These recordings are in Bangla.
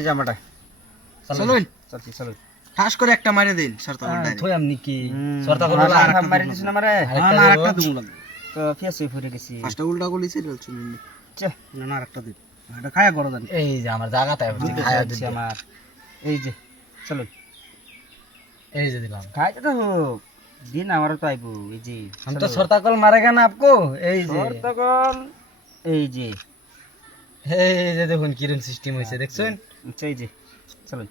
এই জামাটা। চলুন করে একটা মারে দিন সরতা হ্যাঁ, গেছি? উল্টা ছিল আরেকটা দিন এই যে আমার জায়গা আমার। এই যে চলুন এই যে দিলাম। তো হোক দিন তো আইবো এই যে আমি তো সরতাকল মারে কেন আপকো? এই যে। সরতাকল এই যে। এই যে দেখুন সিস্টেম হয়েছে দেখছেন? এই যে চলুন।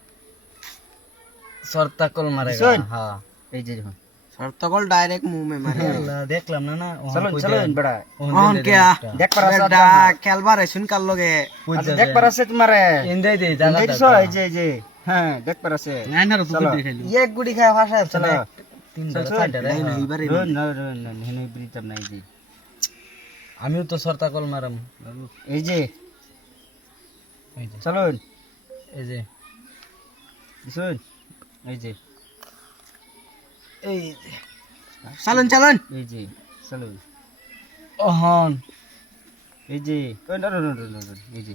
সরতা কল মারেগা দেখছেন? হ্যাঁ এই যে দেখুন। সরতাগল ডাইরেক্ট মুভ মে মারে আল্লাহ, দেখলাম না না চলুন চলুন। বেড়া। ওহন কে দেন একটা। আছে বেডা খেলবার আইছুন কাল লগে। আচ্ছা, আছে তোমারে ইন্দাই দেই এই দেখছ? এই যে এই যে হ্যাঁ দেখবার আছে আইনারও তো চলো। দেখাইলি এক গুড়ি খায় ভাষা আছে চলো। না তিনটা চল, চল। চারটা নাই না? হ্যাঁ। এইবারে না না হেনে বিরিতাম না এই যে। আমিও তো সরতা কল মারাম। এই যে। এই যে। চলুন। এই যে। শুন এই যে। এই যে। চলুন চলুন। এই যে চলুন। ওহন এই যে। এই যে।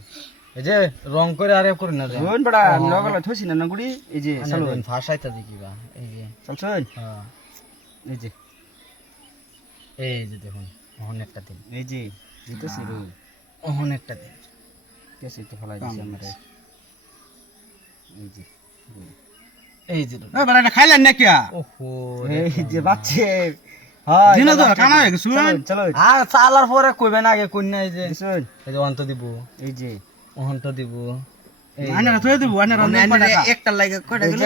এই যে রং করে আরে করি না রোন বড়া নগলা থসি না নাগুড়ি। এই যে চলুন। ভাষাইতা দেখিবা এই যে। চলছুন হ্যাঁ। এই যে। এই যে দেখুন ওহন একটা দিন। এই যে জিতেছি রোন ওহন একটা দিন। কেসে তো ফলাই দিছি আমারে। এই যে এই যে। দেখুন। এ খাইলেন না কিয়া ওহো এই যে বাচ্চে। হ্যাঁ তো কানা হয়ে গেছে চলুন আর চালার পরে কইবেন আগে কই না এই যে। এই যে অন্ত দিব। এই যে। অন্ত দিব। এই আইনারা দিব আইনারা মানে একটা লাগে কয়টা গেল?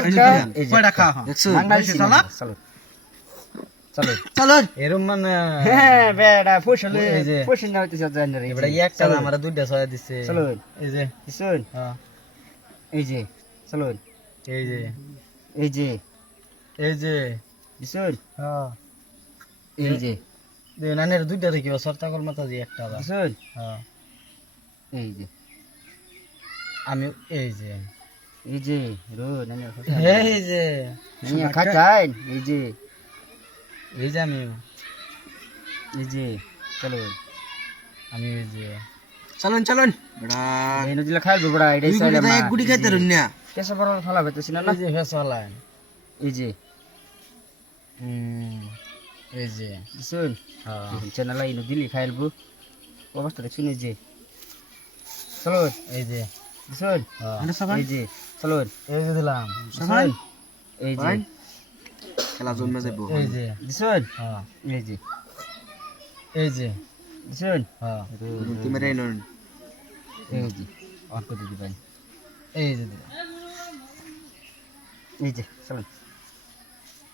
কয়টা খা দেখছ? বাংলাদেশি চলো। চলো। এরম মানে হ্যাঁ বেড়া ফুসলে ফুসল না হইতেছে জান রে। এবারে একটা আমার দুইটা ছয় দিছে। চলুন এই যে। শুন হ্যাঁ। এই যে। চলুন। এই যে। এই যে। এই যে। শুন হ্যাঁ। এই যে। দে নানের দুইটা দেখিব সরতা কল মাথা দিয়ে একটা শুন হ্যাঁ। এই যে। আমি এই যে। এই যে রো নানি এই যে। নানি খাইতাই এই যে। এই যে আমি এই যে চলুন। আমি এই যে। চলুন চলুন। এই নদিলা খাইবো বড়া দুই চাইলে গুড়ি এক গুড়ি খাইতে রুন না। কেসে বড় ফালা হইতেছি না না? এই যে ফেসওয়ালা এই যে। হুম এই যে। শুন। হ্যাঁ। চ্যানেল আইনো দিলি খাইলবো অবস্থা দেখছুন এই যে। চলুন এই যে। শুন। হ্যাঁ। এই যে চলুন এই যে দিলাম। সবাই। এই যে। খেলা জমে যাব এই যে। শুন। হ্যাঁ এই যে। এই যে। শুন হ্যাঁ। তুমি রে নন এই যে অর্ক দিদি ভাই এই যে এই যে চলুন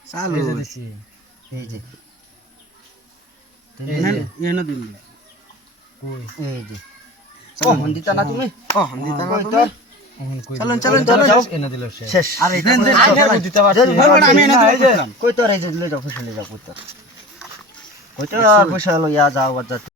চালু। এই যে দিছি। এই যে। এই এনে দিন। কই? এই যে। ও হন্দিতা না তুমি? ও হামদি তা কই তোর? এখন কই চলুন? চলুন, চলুন। এনে দিল শেষ। আরে এটা আগে দিতে পারছি আমি এনে এই দিলাম কই তোর? এই যে লই যাও ফুসলে যাও। কই তোর? কই তোর পয়সা লইয়া যাও বাজার।